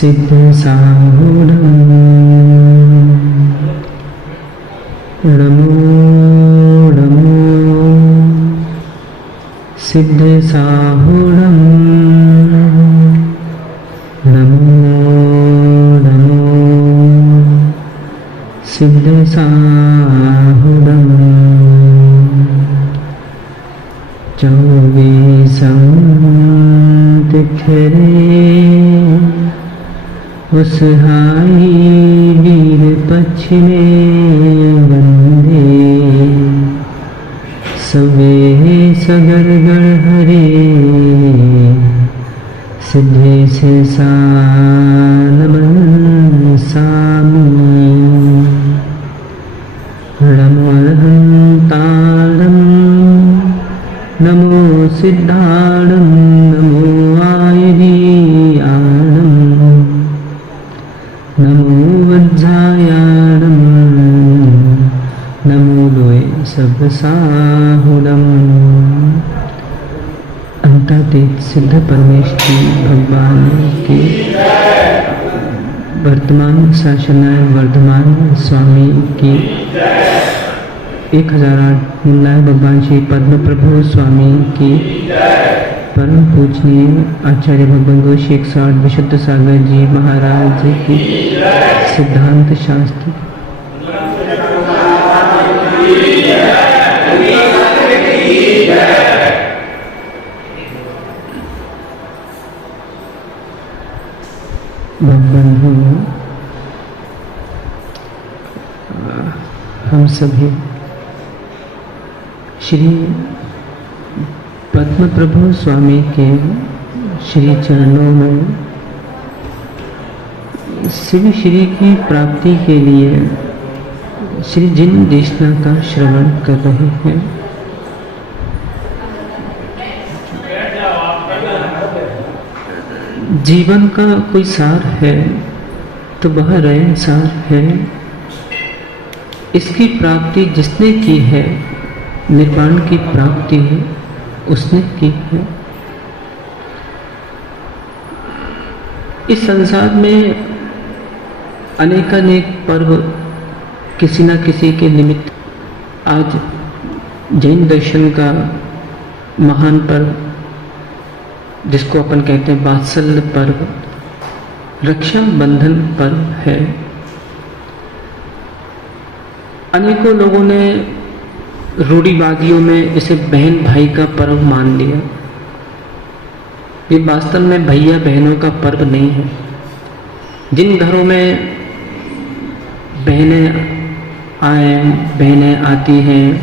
सिद्धसाहुरं नमो नमो सिद्धसाहुरं नमो नमो सिद्धसाहुरं चौबीसं तिथरे उस हाई वीर पश्चिमे वंदे सवे सगर गण हरे सिद्धे से नमन सामी नमोहंतारं नमो सिद्धाणं नमो आयर्याणं नमो वज्रायाणं नमो लोय सबसाहुरम। अंतातीत सिद्ध परमेश्वरी भगवान के वर्तमान शासनाय वर्धमान स्वामी की 1008 मूलाय भगवान श्री पद्म प्रभु स्वामी की परम पूजनीय आचार्य भगवान गोशी 108 विशुद्ध सागर जी महाराज जी की सिद्धांत शास्त्र बंधु हम सभी श्री पद्म प्रभु स्वामी के श्री चरणों में शिव श्री की प्राप्ति के लिए श्री जिन देशना का श्रवण कर रहे हैं। जीवन का कोई सार है तो वह रय सार है। इसकी प्राप्ति जिसने की है, निर्वाण की प्राप्ति है उसने की है। इस संसार में अनेकानेक पर्व किसी न किसी के निमित्त, आज जैन दर्शन का महान पर्व जिसको अपन कहते हैं वात्सल्य पर्व, रक्षा बंधन पर्व है। अनेकों लोगों ने रूढ़िवादियों में इसे बहन भाई का पर्व मान लिया। ये वास्तव में भैया बहनों का पर्व नहीं है। जिन घरों में बहनें आती हैं,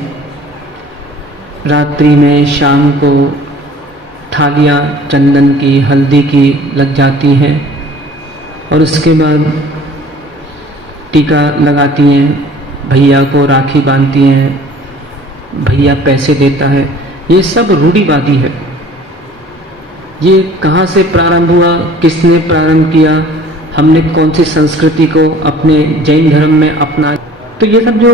रात्रि में शाम को थालियाँ चंदन की हल्दी की लग जाती हैं और उसके बाद टीका लगाती हैं, भैया को राखी बांधती हैं, भैया पैसे देता है। ये सब रूढ़िवादी है। ये कहाँ से प्रारंभ हुआ, किसने प्रारंभ किया, हमने कौन सी संस्कृति को अपने जैन धर्म में अपना, तो ये सब जो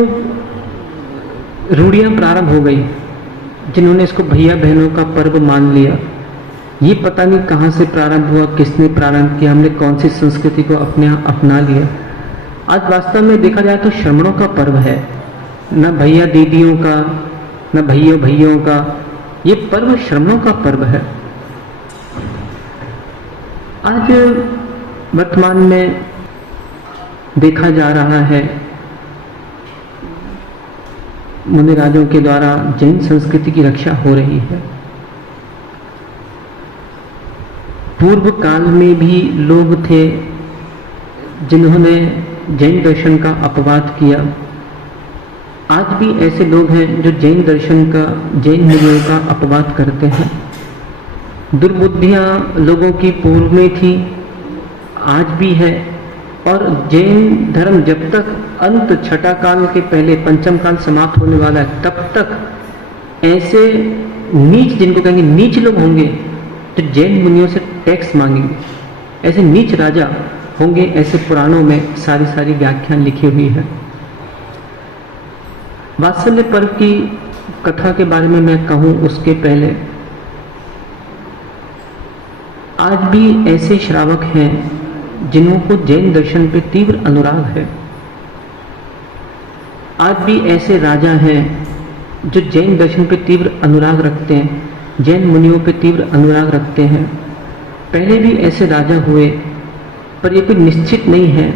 रूढ़ियाँ प्रारंभ हो गई, जिन्होंने इसको भैया बहनों का पर्व मान लिया, ये पता नहीं कहाँ से प्रारंभ हुआ, किसने प्रारंभ किया, हमने कौन सी संस्कृति को अपने यहाँ अपना लिया। आज वास्तव में देखा जाए तो श्रमणों का पर्व है, न भैया दीदियों का, न भैयों का। ये पर्व श्रमणों का पर्व है। आज वर्तमान में देखा जा रहा है, मुनिराजों के द्वारा जैन संस्कृति की रक्षा हो रही है। पूर्व काल में भी लोग थे जिन्होंने जैन दर्शन का अपवाद किया। आज भी ऐसे लोग हैं जो जैन दर्शन का, जैन मुनियों का अपवाद करते हैं। दुर्बुद्धियां लोगों की पूर्व में थी, आज भी है। और जैन धर्म जब तक अंत छठा काल के पहले पंचम काल समाप्त होने वाला है, तब तक ऐसे नीच, जिनको कहेंगे नीच लोग होंगे, तो जैन मुनियों से टैक्स मांगेंगे। ऐसे नीच राजा होंगे, ऐसे पुराणों में सारी व्याख्यान लिखी हुई है। वात्सल्य पर्व की कथा के बारे में मैं कहूं उसके पहले, आज भी ऐसे श्रावक हैं जिनको जैन दर्शन पे तीव्र अनुराग है। आज भी ऐसे राजा हैं जो जैन दर्शन पे तीव्र अनुराग रखते हैं, जैन मुनियों पे तीव्र अनुराग रखते हैं। पहले भी ऐसे राजा हुए, पर ये कोई निश्चित नहीं है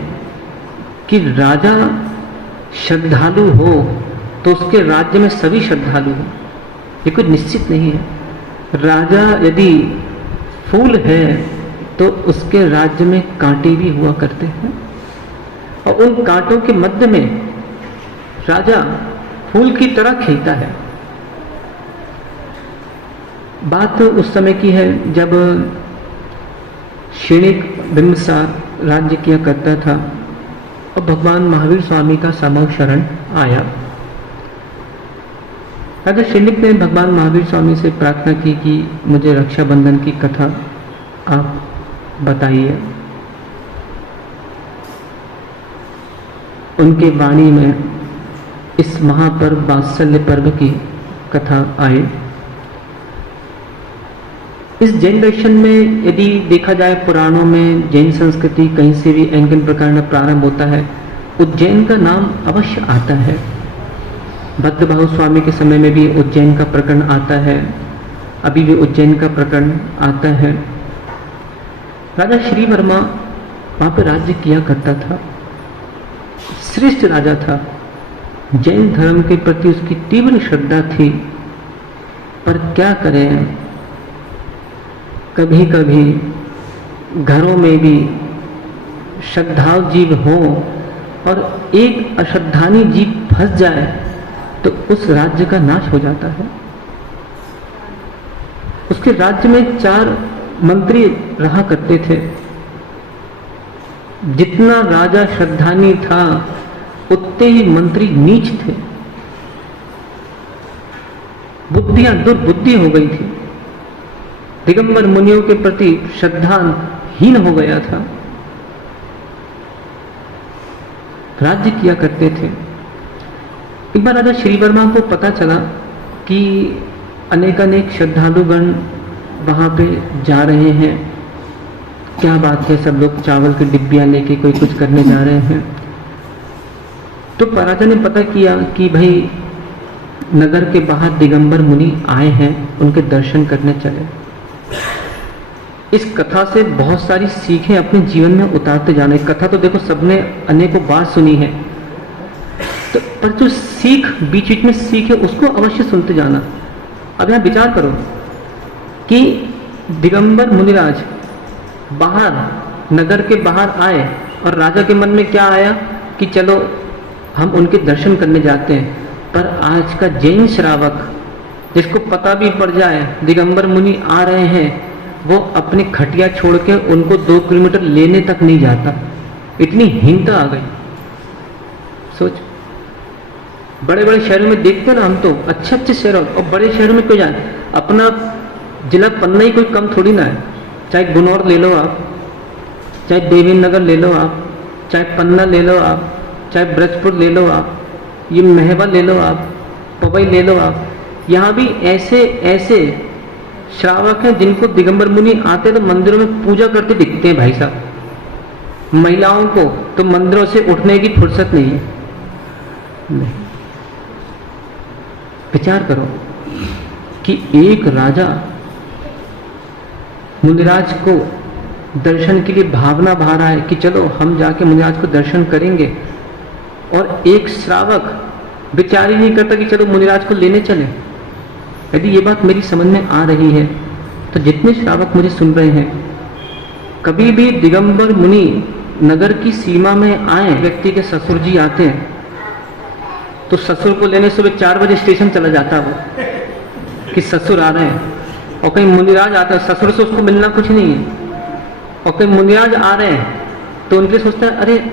कि राजा श्रद्धालु हो तो उसके राज्य में सभी श्रद्धालु हो, ये कोई निश्चित नहीं है। राजा यदि फूल है तो उसके राज्य में कांटे भी हुआ करते हैं, और उन कांटों के मध्य में राजा फूल की तरह खिलता है। बात उस समय की है जब श्रेणिक बिंबिसार राज्य किया करता था और भगवान महावीर स्वामी का समूह शरण आया। राजा श्रेणिक ने भगवान महावीर स्वामी से प्रार्थना की कि मुझे रक्षाबंधन की कथा आप बताइए। उनके वाणी में इस महापर्व वात्सल्य पर्व की कथा आई। इस जैन दर्शन में यदि देखा जाए, पुराणों में जैन संस्कृति कहीं से भी एंकन प्रकरण प्रारंभ होता है, उज्जैन का नाम अवश्य आता है। भद्रबाहु स्वामी के समय में भी उज्जैन का प्रकरण आता है, अभी भी उज्जैन का प्रकरण आता है। राजा श्री वर्मा वहां पर राज्य किया करता था, श्रेष्ठ राजा था। जैन धर्म के प्रति उसकी तीव्र श्रद्धा थी, पर क्या करें, कभी कभी घरों में भी श्रद्धालु जीव हो और एक अश्रद्धानी जीव फंस जाए तो उस राज्य का नाश हो जाता है। उसके राज्य में 4 मंत्री रहा करते थे। जितना राजा श्रद्धानी था उतने ही मंत्री नीच थे। बुद्धियां दुर्बुद्धि हो गई थी। दिगंबर मुनियों के प्रति श्रद्धाहीन हो गया था। राज्य किया करते थे। एक बार राजा श्री वर्मा को पता चला कि अनेकानेक श्रद्धालुगण वहां पे जा रहे हैं। क्या बात है, सब लोग चावल की डिब्बियां लेके कोई कुछ करने जा रहे हैं। तो राजा ने पता किया कि भाई नगर के बाहर दिगंबर मुनि आए हैं, उनके दर्शन करने चले। इस कथा से बहुत सारी सीखें अपने जीवन में उतारते जाने। कथा तो देखो सबने अनेकों बार सुनी है, तो पर जो सीख बीच बीच में सीख है उसको अवश्य सुनते जाना। अब यहां विचार करो कि दिगंबर मुनिराज बाहर नगर के बाहर आए और राजा के मन में क्या आया कि चलो हम उनके दर्शन करने जाते हैं। पर आज का जैन श्रावक जिसको पता भी पड़ जाए दिगंबर मुनि आ रहे हैं, वो अपनी खटिया छोड़ के उनको 2 किलोमीटर लेने तक नहीं जाता। इतनी हीनता आ गई। सोच, बड़े बड़े शहरों में देखते ना हम, तो अच्छे अच्छे शहरों और बड़े शहरों में क्यों जाए, अपना जिला पन्ना ही कोई कम थोड़ी ना है। चाहे गुनौर ले लो आप, चाहे देवेंद्र नगर ले लो आप, चाहे पन्ना ले लो आप, चाहे ब्रजपुर ले लो आप, ये महवा ले लो आप, पवई ले लो आप। यहाँ भी ऐसे ऐसे श्रावक हैं जिनको दिगंबर मुनि आते तो मंदिरों में पूजा करते दिखते हैं। भाई साहब, महिलाओं को तो मंदिरों से उठने की फुर्सत नहीं है। नहीं। विचार करो कि एक राजा मुनिराज को दर्शन के लिए भावना भा रहा है कि चलो हम जाके मुनिराज को दर्शन करेंगे, और एक श्रावक विचार ही नहीं करता कि चलो मुनिराज को लेने चले। यदि ये बात मेरी समझ में आ रही है तो जितने श्रावक मुझे सुन रहे हैं, कभी भी दिगंबर मुनि नगर की सीमा में आए, व्यक्ति के ससुर जी आते हैं तो ससुर को लेने सुबह 4 बजे स्टेशन चला जाता वो कि ससुर आ रहे हैं। और कहीं मुनिराज आता है, ससुर से उसको मिलना कुछ नहीं है, और कहीं मुनिराज आ रहे हैं तो उनके सोचता है अरे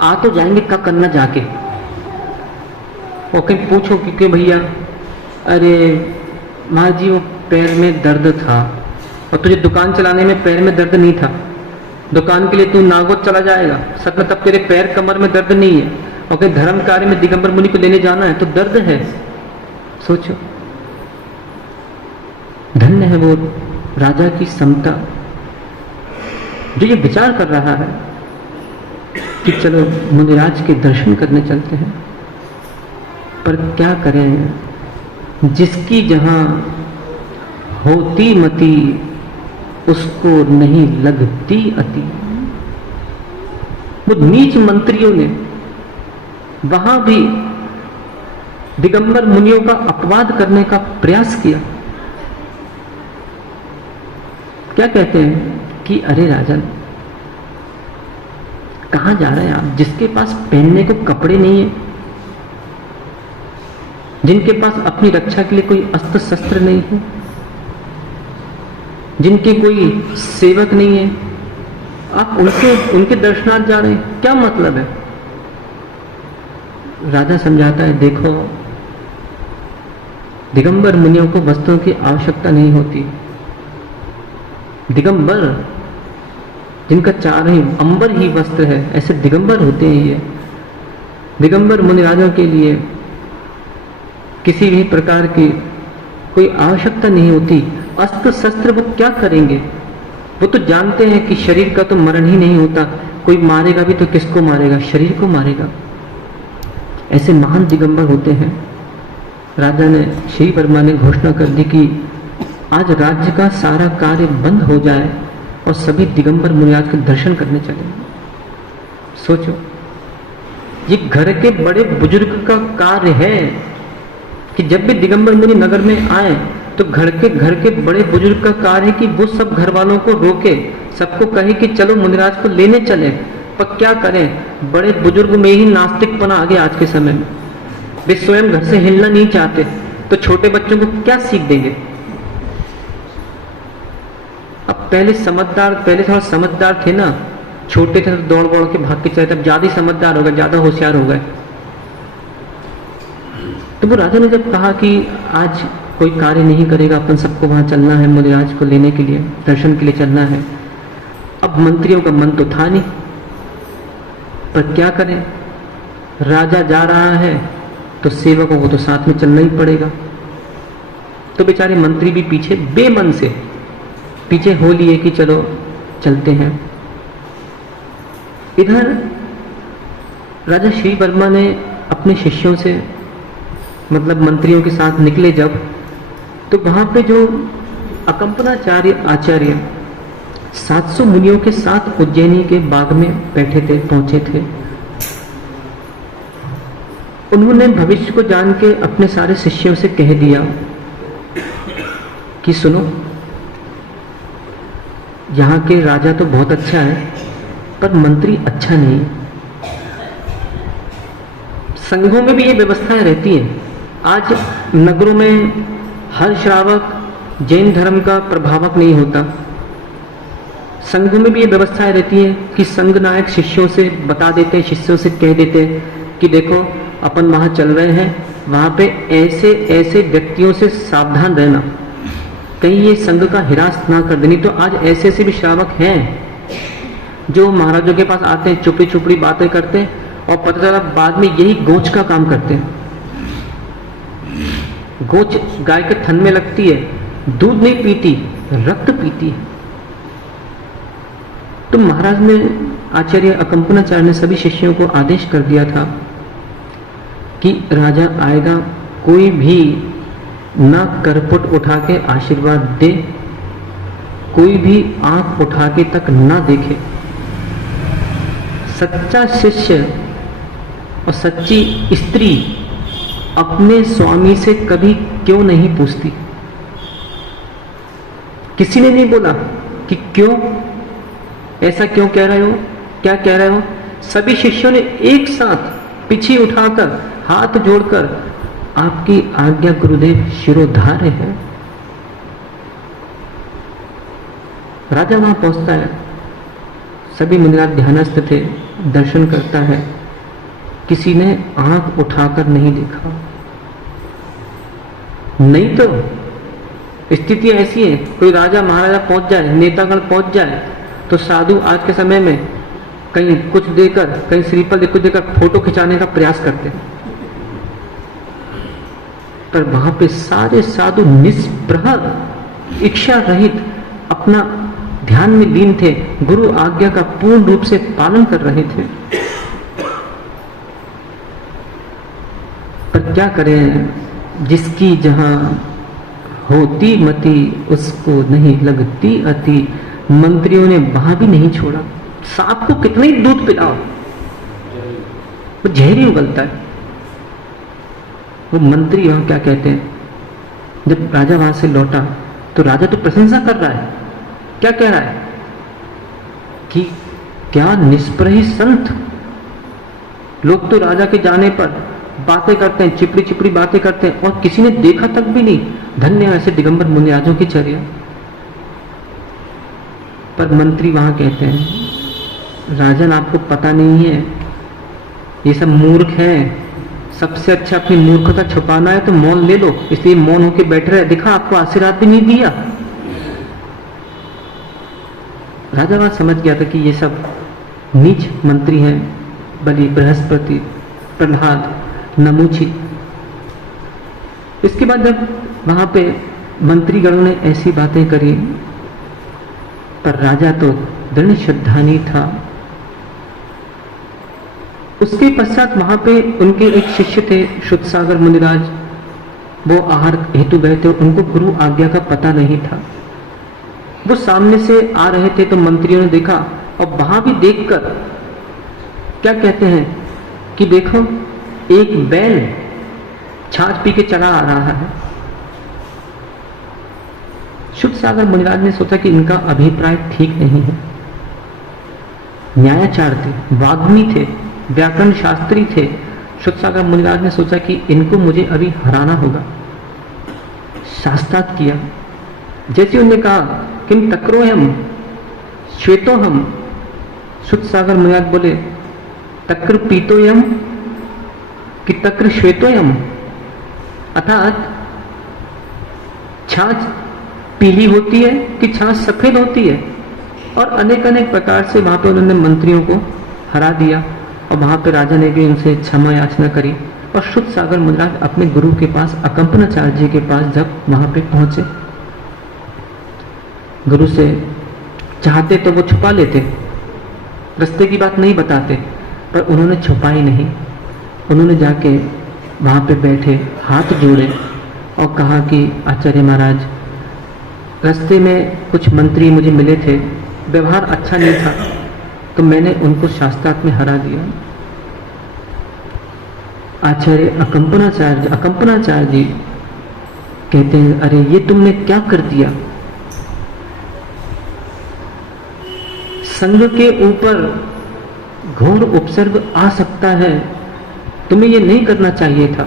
आ तो जाएंगे, क्या करना जाके। और कहीं पूछो कि भैया, अरे माँ जी वो पैर में दर्द था, और तुझे दुकान चलाने में पैर में दर्द नहीं था, दुकान के लिए तू नागौद चला जाएगा, सच में तब तेरे पैर कमर में दर्द नहीं है, और कहीं धर्म कार्य में दिगंबर मुनि को लेने जाना है तो दर्द है। सोचो, धन्य है वो राजा की समता। जो ये विचार कर रहा है कि चलो मुनिराज के दर्शन करने चलते हैं, पर क्या करें, जिसकी जहां होती मति उसको नहीं लगती अति। वो नीच मंत्रियों ने वहां भी दिगंबर मुनियों का अपवाद करने का प्रयास किया। क्या कहते हैं कि अरे राजन, कहां जा रहे हैं आप, जिसके पास पहनने को कपड़े नहीं है, जिनके पास अपनी रक्षा के लिए कोई अस्त्र शस्त्र नहीं है, जिनके कोई सेवक नहीं है, आप उनके दर्शनार्थ जा रहे हैं, क्या मतलब है? राजा समझाता है, देखो दिगंबर मुनियों को वस्त्रों की आवश्यकता नहीं होती। दिगंबर जिनका चार ही अंबर ही वस्त्र है, ऐसे दिगंबर होते हैं। ये दिगंबर मुनिराजों के लिए किसी भी प्रकार की कोई आवश्यकता नहीं होती। अस्त्र शस्त्र वो क्या करेंगे? वो तो जानते हैं कि शरीर का तो मरण ही नहीं होता, कोई मारेगा भी तो किसको मारेगा? शरीर को मारेगा। ऐसे महान दिगंबर होते हैं। राजा ने, श्री वर्मा ने घोषणा कर दी कि आज राज्य का सारा कार्य बंद हो जाए और सभी दिगंबर मुनिराज के दर्शन करने चले। सोचो, ये घर के बड़े बुजुर्ग का कार्य है कि जब भी दिगंबर मुनि नगर में आए तो घर के बड़े बुजुर्ग का कार्य है कि वो सब घर वालों को रोके, सबको कहे कि चलो मुनिराज को लेने चले। पर क्या करें, बड़े बुजुर्ग में ही नास्तिकपना आ गया आज के समय में। वे स्वयं घर से हिलना नहीं चाहते, तो छोटे बच्चों को क्या सीख देंगे? अब पहले थोड़ा समझदार थे ना, छोटे थे तो दौड़ दौड़ के भाग के चले, तब ज्यादा समझदार हो गए, ज्यादा होशियार हो गए। तो वो राजा ने जब कहा कि आज कोई कार्य नहीं करेगा, अपन सबको वहां चलना है, मुनिराज को लेने के लिए, दर्शन के लिए चलना है। अब मंत्रियों का मन तो था नहीं, पर क्या करें, राजा जा रहा है तो सेवकों को तो साथ में चलना ही पड़ेगा। तो बेचारे मंत्री भी पीछे बेमन से पीछे हो लिए कि चलो चलते हैं। इधर राजा श्री वर्मा ने अपने शिष्यों से, मतलब मंत्रियों के साथ निकले जब, तो वहां पे जो अकंपनाचार्य आचार्य 700 मुनियों के साथ उज्जैनी के बाग में बैठे थे, पहुंचे थे। उन्होंने भविष्य को जान के अपने सारे शिष्यों से कह दिया कि सुनो, यहाँ के राजा तो बहुत अच्छा है, पर मंत्री अच्छा नहीं। संघों में भी ये व्यवस्थाएं रहती हैं। आज नगरों में हर श्रावक जैन धर्म का प्रभावक नहीं होता। संघों में भी ये व्यवस्थाएं रहती हैं कि संघ नायक शिष्यों से बता देते, शिष्यों से कह देते कि देखो अपन वहां चल रहे हैं, वहां पे ऐसे ऐसे व्यक्तियों से सावधान रहना, कहीं ये संघ का हिरास ना कर देनी। तो आज ऐसे ऐसे भी श्रावक हैं जो महाराजों के पास आते हैं, चुपड़ी चुपड़ी बातें करते हैं, और पता चला बाद में यही गोच का काम करते हैं। गोच गाय के थन में लगती है, दूध नहीं पीती, रक्त पीती है। तो महाराज ने, आचार्य अकंपनाचार्य ने सभी शिष्यों को आदेश कर दिया था कि राजा आएगा, कोई भी ना करपुट उठा के आशीर्वाद दे, कोई भी आंख उठा के तक ना देखे। सच्चा शिष्य और सच्ची स्त्री अपने स्वामी से कभी क्यों नहीं पूछती। किसी ने नहीं बोला कि क्यों, ऐसा क्यों कह रहे हो, क्या कह रहे हो। सभी शिष्यों ने एक साथ पीछे उठाकर हाथ जोड़कर, आपकी आज्ञा गुरुदेव, शिरोधार्य है। राजा वहां पहुंचता है, सभी मुनिराज ध्यानस्थ थे, दर्शन करता है, किसी ने आंख उठाकर नहीं देखा। नहीं तो स्थिति ऐसी है, कोई राजा महाराजा पहुंच जाए, नेतागण पहुंच जाए, तो साधु आज के समय में कहीं कुछ देकर, कहीं श्रीफल कुछ देकर फोटो खिंचाने का प्रयास करते हैं। पर वहां पे सारे साधु निष्प्रह, इच्छा रहित अपना ध्यान में लीन थे, गुरु आज्ञा का पूर्ण रूप से पालन कर रहे थे। पर क्या करें, जिसकी जहां होती मति उसको नहीं लगती अति। मंत्रियों ने वहां भी नहीं छोड़ा। सांप को कितना ही दूध पिलाओ, वो जहर ही उगलता है। वो मंत्री वहां क्या कहते हैं, जब राजा वहां से लौटा तो राजा तो प्रशंसा कर रहा है। क्या कह रहा है कि क्या निष्प्रही संत। लोग तो राजा के जाने पर बातें करते हैं, चिपड़ी चिपड़ी बातें करते हैं, और किसी ने देखा तक भी नहीं। धन्य ऐसे दिगंबर मुनिराजों की चर्या। पर मंत्री वहां कहते हैं, राजन आपको पता नहीं है, ये सब मूर्ख हैं। सबसे अच्छा अपनी मूर्खता छुपाना है तो मौन ले लो, इसलिए मौन होके बैठ रहे। देखा, आपको आशीर्वाद भी नहीं दिया। राजा वहां समझ गया था कि ये सब नीच मंत्री हैं। बलि, बृहस्पति, प्रहलाद, नमूची। इसके बाद जब वहां पे मंत्रीगणों ने ऐसी बातें करी, पर राजा तो दृढ़ श्रद्धानी था। उसके पश्चात वहां पे उनके एक शिष्य थे, शुद्धसागर मुनिराज। वो आहार हेतु गए थे, उनको गुरु आज्ञा का पता नहीं था। वो सामने से आ रहे थे तो मंत्रियों ने देखा, और वहां भी देखकर क्या कहते हैं कि देखो, एक बैल छाछ पी के चला आ रहा है। शुद्धसागर मुनिराज ने सोचा कि इनका अभिप्राय ठीक नहीं है। न्यायाचार थे, वाग्मी थे, व्याकरण शास्त्री थे। शुद्धसागर मुनिराज ने सोचा कि इनको मुझे अभी हराना होगा। शास्त्रार्थ किया। जैसे उन्होंने कहा, किम तक्रोयम श्वेतोहम। शुद्धसागर मुनिराज बोले, तक्र पीतोयम कि तक्र श्वेतोयम। अर्थात छाछ पीली होती है कि छाछ सफेद होती है। और अनेक अनेक प्रकार से वहां पे उन्होंने मंत्रियों को हरा दिया। और वहां पे राजा ने भी उनसे क्षमा याचना करी। और शुद्धसागर मुनिराज अपने गुरु के पास, अकंपनाचार्य जी के पास जब वहां पे पहुंचे, गुरु से चाहते तो वो छुपा लेते, रास्ते की बात नहीं बताते, पर उन्होंने छुपाई नहीं। उन्होंने जाके वहां पे बैठे, हाथ जोड़े और कहा कि आचार्य महाराज, रास्ते में कुछ मंत्री मुझे मिले थे, व्यवहार अच्छा नहीं था, तो मैंने उनको शास्त्रार्थ में हरा दिया। आचार्य अकंपनाचार्य जी कहते हैं, अरे ये तुमने क्या कर दिया। संग के ऊपर घोर उपसर्ग आ सकता है, तुम्हें ये नहीं करना चाहिए था।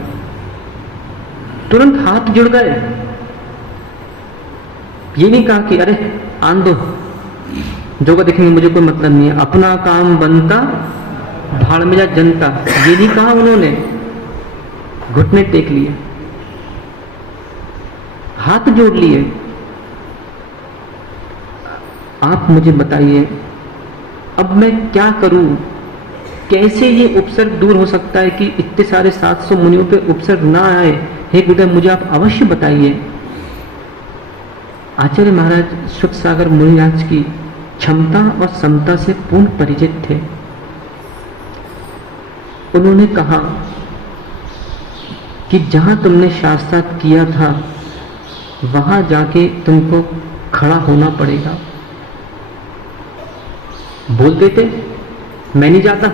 तुरंत हाथ जुड़ गए। ये नहीं कहा कि अरे आन दो, जो का देखेंगे, मुझे कोई मतलब नहीं है, अपना काम बनता भाड़ में जा जनता। ये नहीं कहा उन्होंने, घुटने टेक लिए, हाथ जोड़ लिए। आप मुझे बताइए, अब मैं क्या करूं, कैसे ये उपसर्ग दूर हो सकता है कि इतने सारे 700 मुनियों पे उपसर्ग ना आए। हे गुरुदेव, मुझे आप अवश्य बताइए। आचार्य महाराज शुद्धसागर मुनिराज की क्षमता और समता से पूर्ण परिचित थे। उन्होंने कहा कि जहां तुमने शास्त्रार्थ किया था, वहां जाके तुमको खड़ा होना पड़ेगा। बोल देते, मैं नहीं जाता,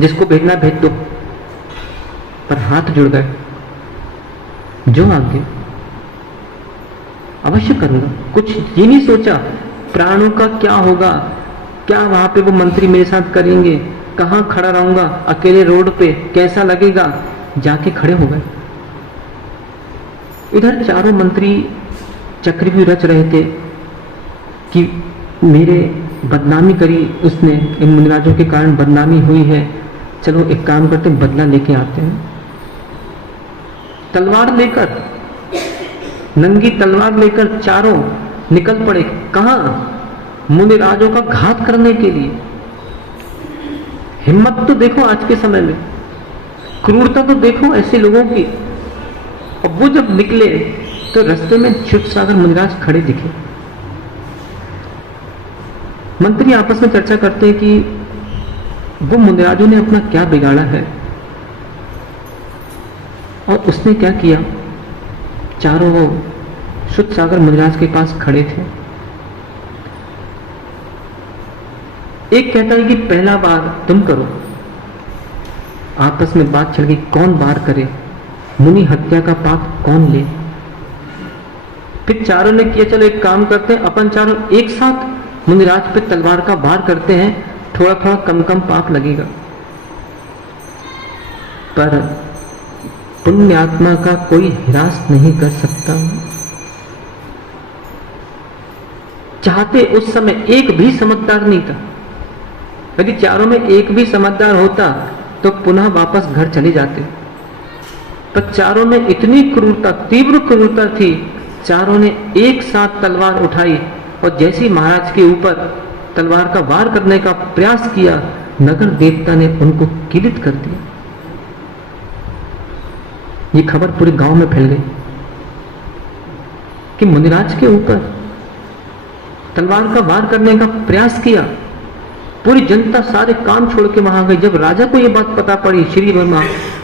जिसको भेजना भेज दो, पर हाथ जुड़ गए। जो आगे अवश्य करूंगा। कुछ ये नहीं सोचा प्राणों का क्या होगा, क्या वहां पे वो मंत्री मेरे साथ करेंगे, कहां खड़ा रहूंगा अकेले रोड पे, कैसा लगेगा। जाके खड़े हो गए। इधर चारों मंत्री चक्रव्यूह रच रहे थे कि मेरे बदनामी करी उसने, इन मुनिराजों के कारण बदनामी हुई है, चलो एक काम करते, बदला लेके आते हैं। तलवार लेकर, नंगी तलवार लेकर चारों निकल पड़े। कहां? मुनिराजों का घात करने के लिए। हिम्मत तो देखो आज के समय में, क्रूरता तो देखो ऐसे लोगों की। और वो जब निकले तो रास्ते में शुद्धसागर मुनिराज खड़े दिखे। मंत्री आपस में चर्चा करते हैं कि वो मुनिराजों ने अपना क्या बिगाड़ा है और उसने क्या किया। चारों वो शुद्ध सागर मुनिराज के पास खड़े थे। एक कहता है कि पहला बार तुम करो। आपस में बात चल गई, कौन बार करे, मुनि हत्या का पाप कौन ले। फिर चारों ने किया, चलो एक काम करते हैं, अपन चारों एक साथ मुनिराज पे तलवार का वार करते हैं, थोड़ा थोड़ा कम कम पाप लगेगा। पर पुण्यात्मा का कोई हिरास नहीं कर सकता। चाहते उस समय एक भी समझदार नहीं था। यदि चारों में एक भी समझदार होता तो पुनः वापस घर चले जाते। पर चारों में इतनी क्रूरता, तीव्र क्रूरता थी, चारों ने एक साथ तलवार उठाई और जैसे ही महाराज के ऊपर तलवार का वार करने का प्रयास किया, नगर देवता ने उनको किलित कर दिया। ये खबर पूरे गांव में फैल गई कि मुनिराज के ऊपर तलवार का वार करने का प्रयास किया। पूरी जनता सारे काम छोड़ के वहां गई। जब राजा को यह बात पता पड़ी, श्री वर्मा,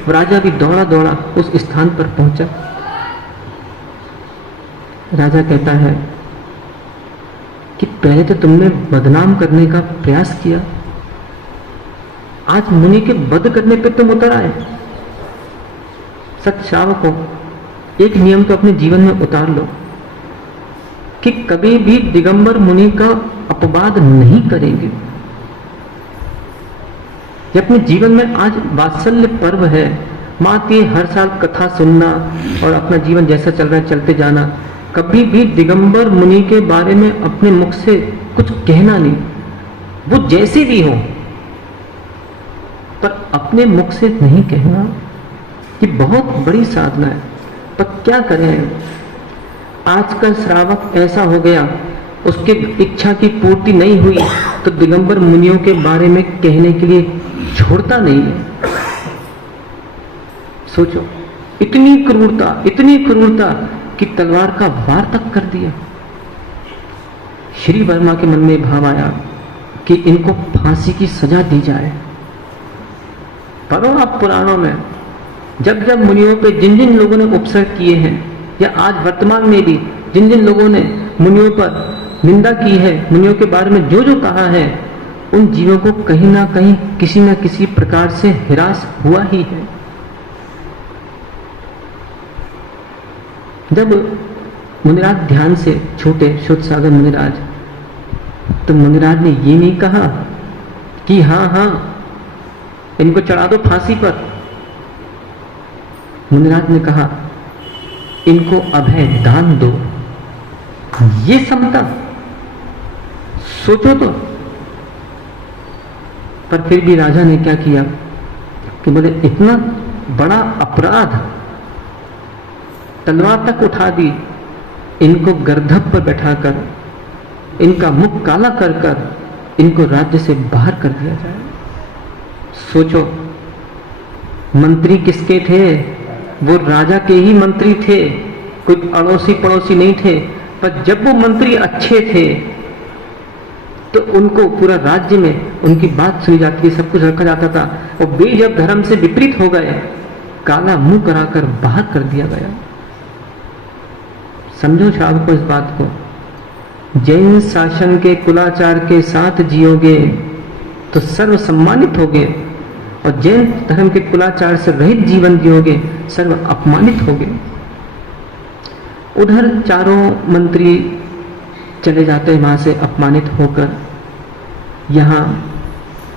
राजा भी दौड़ा दौड़ा उस स्थान पर पहुंचा। राजा कहता है कि पहले तो तुमने बदनाम करने का प्रयास किया, आज मुनि के वध करने पे तुम उतर आए। सच श्रावक हो, एक नियम तो अपने जीवन में उतार लो कि कभी भी दिगंबर मुनि का अपवाद नहीं करेंगे। ये अपने जीवन में आज वात्सल्य पर्व है, मात ये हर साल कथा सुनना और अपना जीवन जैसा चल रहा है चलते जाना। कभी भी दिगंबर मुनि के बारे में अपने मुख से कुछ कहना नहीं, वो जैसे भी हो, पर अपने मुख से नहीं कहना। ये बहुत बड़ी साधना है। पर क्या करें, आज का श्रावक ऐसा हो गया, उसके इच्छा की पूर्ति नहीं हुई तो दिगंबर मुनियों के बारे में कहने के लिए छोड़ता नहीं है। सोचो, इतनी क्रूरता कि तलवार का वार तक कर दिया। श्री वर्मा के मन में भाव आया कि इनको फांसी की सजा दी जाए। पढ़ो आप पुराणों में, जब जब मुनियों पे जिन जिन लोगों ने उपसर्ग किए हैं, या आज वर्तमान में भी जिन जिन लोगों ने मुनियों पर निंदा की है, मुनियों के बारे में जो जो कहा है, उन जीवों को कहीं ना कहीं किसी न किसी प्रकार से हिरास हुआ ही है। जब मुनिराज ध्यान से छूटे, शुद्ध सागर मुनिराज, तो मुनिराज ने ये नहीं कहा कि हाँ हाँ इनको चढ़ा दो फांसी पर। मुनिराज ने कहा इनको अभय दान दो। ये समता, सोचो तो। पर फिर भी राजा ने क्या किया कि बोले इतना बड़ा अपराध, तलवार तक उठा दी, इनको गर्दभ पर बैठाकर, इनका मुख काला कर कर इनको राज्य से बाहर कर दिया जाए। सोचो, मंत्री किसके थे? वो राजा के ही मंत्री थे, कोई अड़ोसी पड़ोसी नहीं थे। पर जब वो मंत्री अच्छे थे तो उनको पूरा राज्य में उनकी बात सुनी जाती, सब कुछ रखा जाता था। और वे जब धर्म से विपरीत हो गए, काला मुंह कराकर बाहर कर दिया गया। समझो श्रावक को इस बात को। जैन शासन के कुलाचार के साथ जियोगे तो सर्व सम्मानित होगे, और जैन धर्म के कुलाचार से रहित जीवन जियोगे सर्व अपमानित होगे। उधर चारों मंत्री चले जाते हैं वहां से अपमानित होकर। यहाँ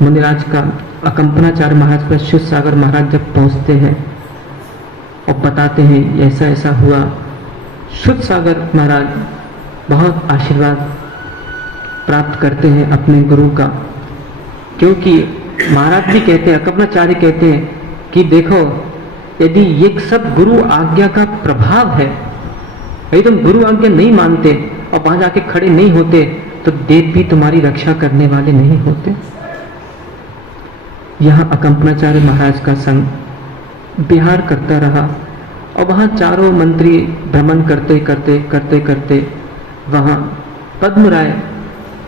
मुनिराज का अकंपनाचार्य महाराज पर शुद्ध सागर महाराज जब पहुंचते हैं और बताते हैं ऐसा ऐसा हुआ, शुद्ध सागर महाराज बहुत आशीर्वाद प्राप्त करते हैं अपने गुरु का। क्योंकि महाराज भी कहते हैं, अकंपनाचार्य कहते हैं कि देखो, यदि ये सब गुरु आज्ञा का प्रभाव है, यदि तुम गुरु आज्ञा नहीं मानते और वहां जाके खड़े नहीं होते तो देव भी तुम्हारी रक्षा करने वाले नहीं होते। यहाँ अकंपनाचार्य महाराज का संग विहार करता रहा और वहां चारों मंत्री भ्रमण करते करते वहां पद्म राय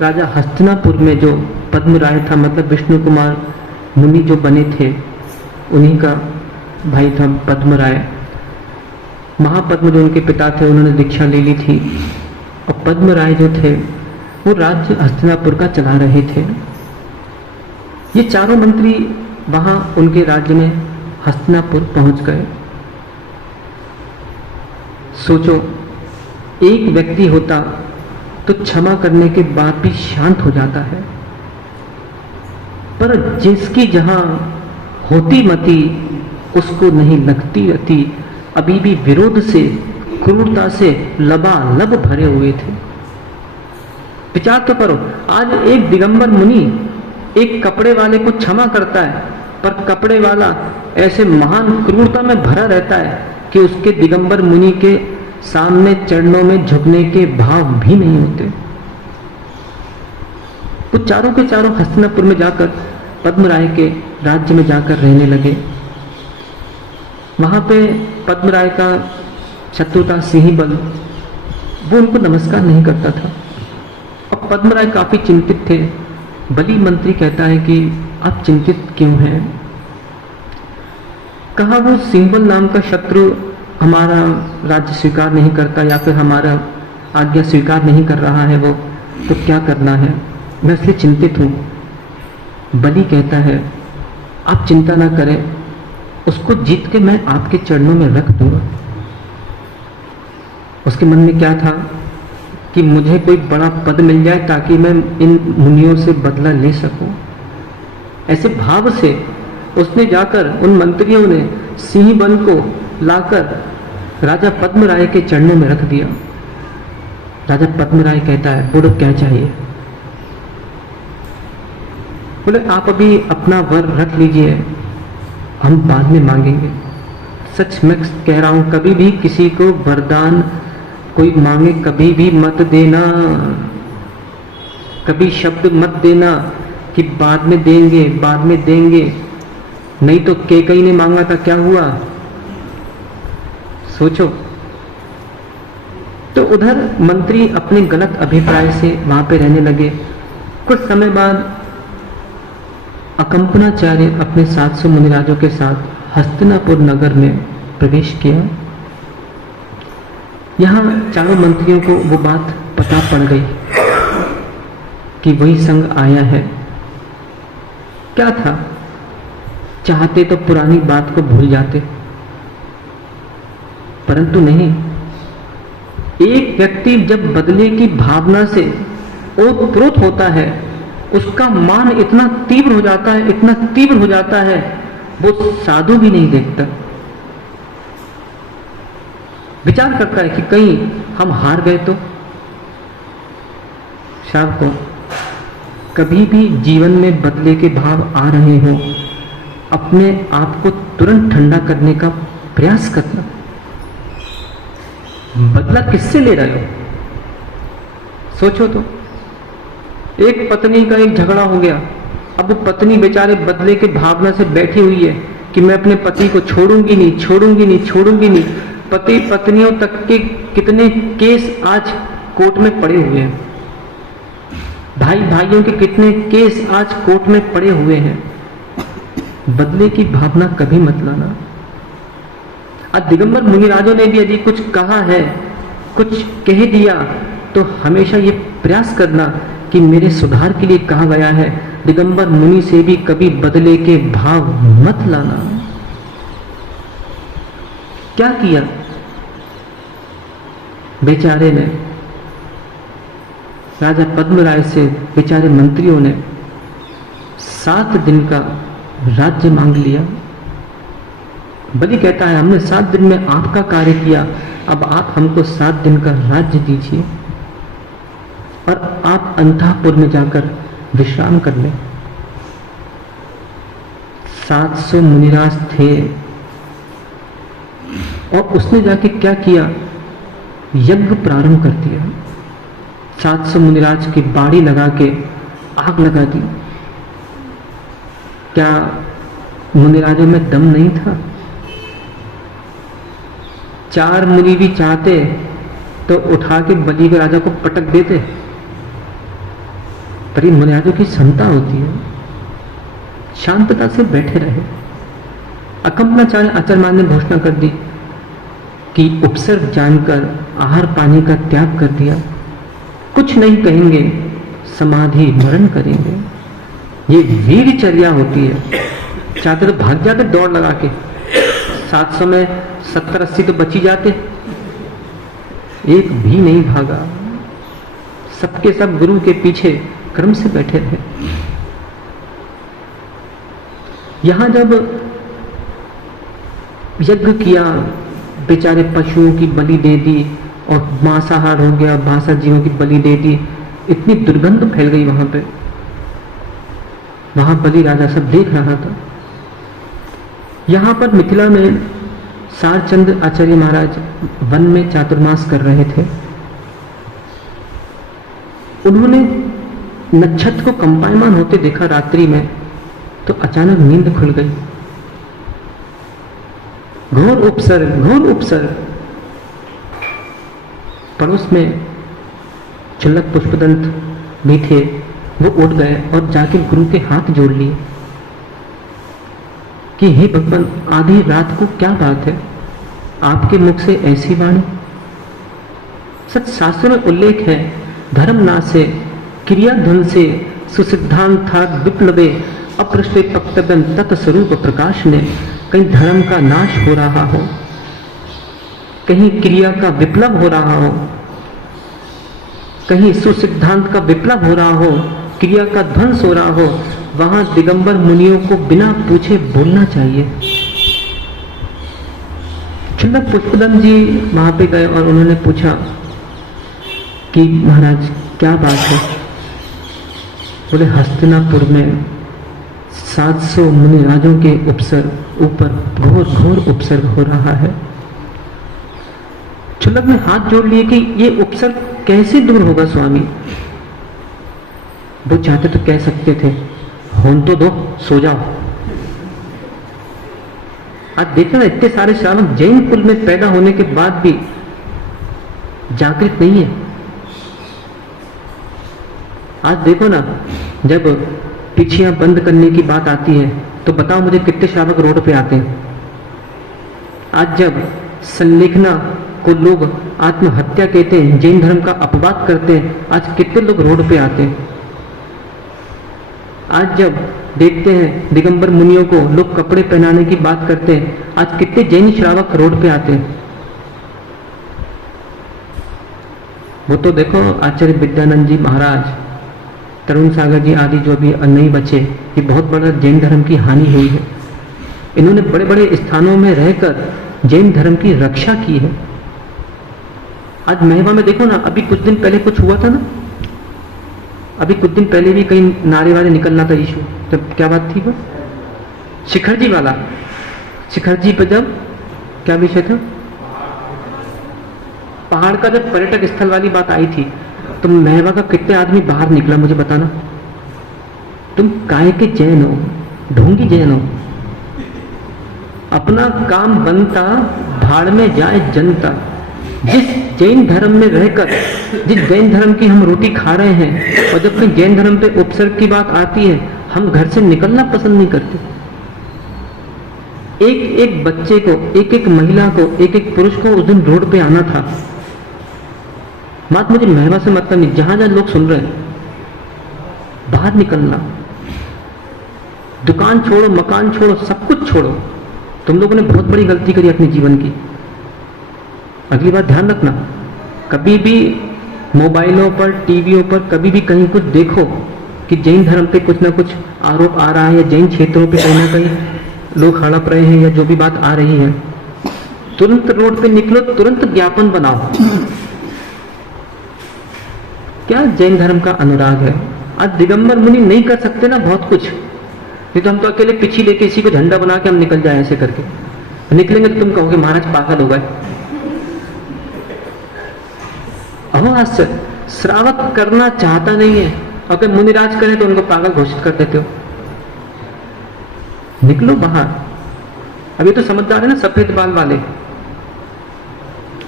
राजा हस्तिनापुर में जो पद्म राय था, मतलब विष्णु कुमार मुनि जो बने थे, उन्हीं का भाई था पद्म राय। महापद्म जो उनके पिता थे, उन्होंने दीक्षा ले ली थी, और पद्म राय जो थे वो राज्य हस्तिनापुर का चला रहे थे। ये चारों मंत्री वहां उनके राज्य में हस्तिनापुर पहुंच गए। सोचो, एक व्यक्ति होता तो क्षमा करने के बाद भी शांत हो जाता है, पर जिसकी जहां होती मती उसको नहीं लगती रहती, अभी भी विरोध से, क्रूरता से लबालब भरे हुए थे। विचार तो करो, आज एक दिगंबर मुनि एक कपड़े वाले को क्षमा करता है, पर कपड़े वाला ऐसे महान क्रूरता में भरा रहता है कि उसके दिगंबर मुनि के सामने चरणों में झुकने के भाव भी नहीं होते। वो चारों के चारों हस्तिनापुर में जाकर पद्म राय के राज्य में जाकर रहने लगे। वहां पे पद्म राय का शत्रु था सिंहबल, वो उनको नमस्कार नहीं करता था। अब पद्म राय काफी चिंतित थे। बलि मंत्री कहता है कि आप चिंतित क्यों हैं? कहा वो सिंहबल नाम का शत्रु हमारा राज्य स्वीकार नहीं करता, या फिर हमारा आज्ञा स्वीकार नहीं कर रहा है, वो तो क्या करना है, मैं इसलिए चिंतित हूं। बलि कहता है आप चिंता ना करें, उसको जीत के मैं आपके चरणों में रख दूंगा। उसके मन में क्या था कि मुझे कोई बड़ा पद मिल जाए ताकि मैं इन मुनियों से बदला ले सकूं। ऐसे भाव से उसने जाकर, उन मंत्रियों ने सिंहबल को लाकर राजा पद्म राय के चरणों में रख दिया। राजा पद्म राय कहता है बोलो क्या चाहिए? बोले आप अभी अपना वर रख लीजिए, हम बाद में मांगेंगे। सच मैं कह रहा हूं, कभी भी किसी को वरदान कोई मांगे कभी भी मत देना, कभी शब्द मत देना कि बाद में देंगे, बाद में देंगे। नहीं तो केकई ने मांगा था, क्या हुआ? सोचो। तो उधर मंत्री अपने गलत अभिप्राय से वहां पे रहने लगे। कुछ समय बाद अकंपनाचार्य अपने 700 मुनिराजों के साथ हस्तिनापुर नगर में प्रवेश किया। यहां चारों मंत्रियों को वो बात पता पड़ गई कि वही संघ आया है। क्या था, चाहते तो पुरानी बात को भूल जाते, परंतु नहीं। एक व्यक्ति जब बदले की भावना से ओतप्रोत होता है, उसका मान इतना तीव्र हो जाता है, इतना तीव्र हो जाता है, वो साधु भी नहीं देखता। विचार करता है कि कहीं हम हार गए तो। शाम को कभी भी जीवन में बदले के भाव आ रहे हो, अपने आप को तुरंत ठंडा करने का प्रयास करना। बदला किससे ले रहे हो? सोचो तो। एक पत्नी का एक झगड़ा हो गया, अब पत्नी बेचारे बदले के भावना से बैठी हुई है कि मैं अपने पति को छोड़ूंगी नहीं, छोड़ूंगी नहीं, छोड़ूंगी नहीं। पति पत्नियों तक के कितने केस आज कोर्ट में पड़े हुए हैं, भाई भाइयों के कितने केस आज कोर्ट में पड़े हुए हैं। बदले की भावना कभी मत लाना। आज दिगंबर मुनिराजों ने भी यदि कुछ कहा है, कुछ कह दिया, तो हमेशा ये प्रयास करना कि मेरे सुधार के लिए कहा गया है। दिगंबर मुनि से भी कभी बदले के भाव मत लाना। क्या किया बेचारे ने? राजा पद्म राय से बेचारे मंत्रियों ने 7 दिन का राज्य मांग लिया। बलि कहता है हमने 7 दिन में आपका कार्य किया, अब आप हमको 7 दिन का राज्य दीजिए और आप अंतःपुर में जाकर विश्राम कर लें। 700 मुनिराज थे और उसने जाके क्या किया? यज्ञ प्रारंभ कर दिया। 700 मुनिराज की बाड़ी लगा के आग लगा दी। क्या मुनिराजों में दम नहीं था? 4 मुनि भी चाहते तो उठा के बलि के राजा को पटक देते। पर इन मुनिराजों की क्षमता होती है शांतता से बैठे रहे। अकंपनाचार्य आचार्यमान ने घोषणा कर दी कि उपसर्ग जानकर आहार पानी का त्याग कर दिया, कुछ नहीं कहेंगे, समाधि मरण करेंगे। ये वीरचर्या होती है। चाहते तो भाग जाते दौड़ लगा के, 700 में 70-80 तो बची जाते, एक भी नहीं भागा। सबके सब गुरु के पीछे क्रम से बैठे रहे। यहां जब यज्ञ किया, बेचारे पशुओं की बलि दे दी और मांसाहार हो गया, मांसा जीवों की बलि दे दी, इतनी दुर्गंध फैल गई वहां पे। वहां बलि राजा सब देख रहा था। यहां पर मिथिला में सारचंद आचार्य महाराज वन में चातुर्मास कर रहे थे। उन्होंने नक्षत्र को कंपायमान होते देखा रात्रि में, तो अचानक नींद खुल गई। घोर उपसर्ग, घोर उपसर्ग। पड़ोस में चुल्लक पुष्पदंत भी थे, वो उठ गए और जाके गुरु के हाथ जोड़ लिए कि हे भगवान, आधी रात को क्या बात है, आपके मुख से ऐसी वाणी। सच शास्त्र में उल्लेख है, धर्म नासे क्रिया धन से सुसिद्धांत था विप्लवे अपृष्टे पक्तव्यम तत्स्वरूप प्रकाश ने। कहीं धर्म का नाश हो रहा हो, कहीं क्रिया का विप्लव हो रहा हो, कहीं सुसिद्धांत का विप्लव हो रहा हो, क्रिया का ध्वंस हो रहा हो, वहां दिगंबर मुनियों को बिना पूछे बोलना चाहिए। चुल्लक पुष्पदंत जी वहां पे गए और उन्होंने पूछा कि महाराज क्या बात है। बोले हस्तिनापुर में 700 मुनिराजों के उपसर्ग ऊपर घोर घोर उपसर्ग हो रहा है। चुल्लक ने हाथ जोड़ लिए कि ये उपसर्ग कैसे दूर होगा स्वामी। वो चाहते तो कह सकते थे, होन तो दो, सो जाओ। आज देखो ना, इतने सारे श्रावक जैन कुल में पैदा होने के बाद भी जागृत नहीं है। आज देखो ना, जब पिछियां बंद करने की बात आती है तो बताओ मुझे कितने श्रावक रोड पे आते हैं। आज जब संलेखना को लोग आत्महत्या कहते हैं, जैन धर्म का अपवाद करते हैं, आज कितने लोग रोड पे आते हैं। आज जब देखते हैं दिगंबर मुनियों को लोग कपड़े पहनाने की बात करते हैं, आज कितने जैन श्रावक रोड पे आते हैं। वो तो देखो आचार्य विद्यानंद जी महाराज, तरुण सागर जी आदि जो भी नहीं बचे, ये बहुत बड़ा जैन धर्म की हानि हुई है। इन्होंने बड़े बड़े स्थानों में रहकर जैन धर्म की रक्षा की है। आज महिमा में देखो ना, अभी कुछ दिन पहले कुछ हुआ था ना, अभी कुछ दिन पहले भी कहीं नारे वारे निकलना था इशू, तब क्या बात थी वो शिखर जी वाला, शिखर जी पर जब क्या विषय था, पहाड़ का जब पर्यटक स्थल वाली बात आई थी, तो महवा का कितने आदमी बाहर निकला मुझे बताना। तुम काय के जैन हो, ढोंगी जैन हो। अपना काम बनता, भाड़ में जाए जनता। जिस जैन धर्म में रहकर, जिस जैन धर्म की हम रोटी खा रहे हैं, और जब कहीं जैन धर्म पे उपसर्ग की बात आती है, हम घर से निकलना पसंद नहीं करते। एक एक बच्चे को, एक एक महिला को, एक एक पुरुष को उस दिन रोड पे आना था। बात मुझे महवा से मतलब नहीं, जहां जहां लोग सुन रहे हैं, बाहर निकलना, दुकान छोड़ो, मकान छोड़ो, सब कुछ छोड़ो। तुम लोगों ने बहुत बड़ी गलती करी अपने जीवन की। अगली बार ध्यान रखना, कभी भी मोबाइलों पर, टीवियों पर कभी भी कहीं कुछ देखो कि जैन धर्म पे कुछ ना कुछ आरोप आ रहा है, या जैन क्षेत्रों पे कहीं ना कहीं लोग हड़प रहे हैं, या जो भी बात आ रही है, तुरंत रोड पे निकलो, तुरंत ज्ञापन बनाओ। क्या जैन धर्म का अनुराग है। आज दिगंबर मुनि नहीं कर सकते ना बहुत कुछ, नहीं तो हम तो अकेले पिछी लेके इसी को झंडा बना के हम निकल जाए ऐसे करके। निकलेंगे तो तुम कहोगे महाराज पागल हो गए। अहो श्रावक करना चाहता नहीं है, अगर मुनिराज करें तो उनको पागल घोषित कर देते हो। निकलो बाहर। अभी तो समझदार है ना सफेद बाल वाले,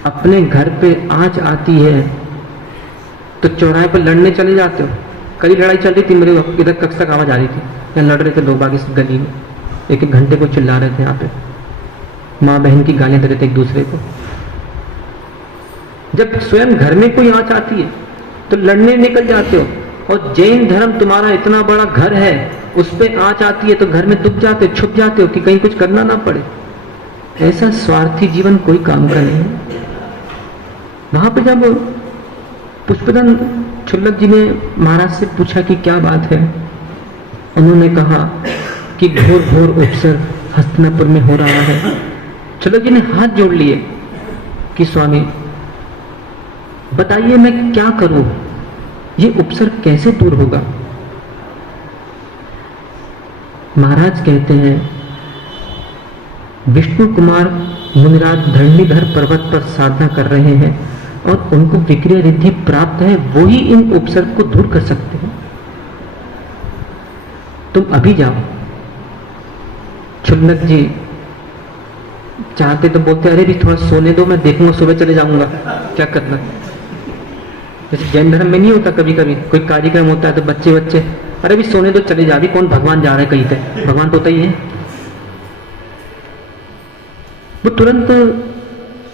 अपने घर पे आंच आती है तो चौराहे पर लड़ने चले जाते हो, कड़ी लड़ाई चल रही थी, मेरे इधर कक्ष तक आवाज आ रही थी, यहाँ लड़ रहे थे लोग बाग इस गली में, एक घंटे को चिल्ला रहे थे यहाँ पे, माँ बहन की गालियां दे रहे थे एक दूसरे को। जब स्वयं घर में कोई आंच आती है तो लड़ने निकल जाते हो, और जैन धर्म तुम्हारा इतना बड़ा घर है, उस पर आंच आती है तो घर में दुब जाते हो, छुप जाते हो कि कहीं कुछ करना ना पड़े। ऐसा स्वार्थी जीवन कोई काम का नहीं है। वहां पे जब पुष्पदन क्षुल्लक जी ने महाराज से पूछा कि क्या बात है, उन्होंने कहा कि घोर घोर उपसर्ग हस्तिनापुर में हो रहा है। क्षुल्लक जी ने हाथ जोड़ लिए कि स्वामी बताइए मैं क्या करूं, ये उपसर्ग कैसे दूर होगा। महाराज कहते हैं विष्णु कुमार मुनिराज धरणीधर पर्वत पर साधना कर रहे हैं और उनको विक्रिया रिद्धि प्राप्त है, वो ही इन उपसर्ग को दूर कर सकते हैं। तुम अभी जाओ। क्षुल्लक जी चाहते तो बोलते अरे भी थोड़ा सोने दो, मैं देखूंगा सुबह चले जाऊंगा, क्या करना। जैसे जैन धर्म में नहीं होता, कभी कभी कोई कार्यक्रम होता है तो बच्चे अरे भी सोने दो चले जा, भी कौन भगवान जा रहा है कहीं पे, भगवान तो होता ही है। वो तुरंत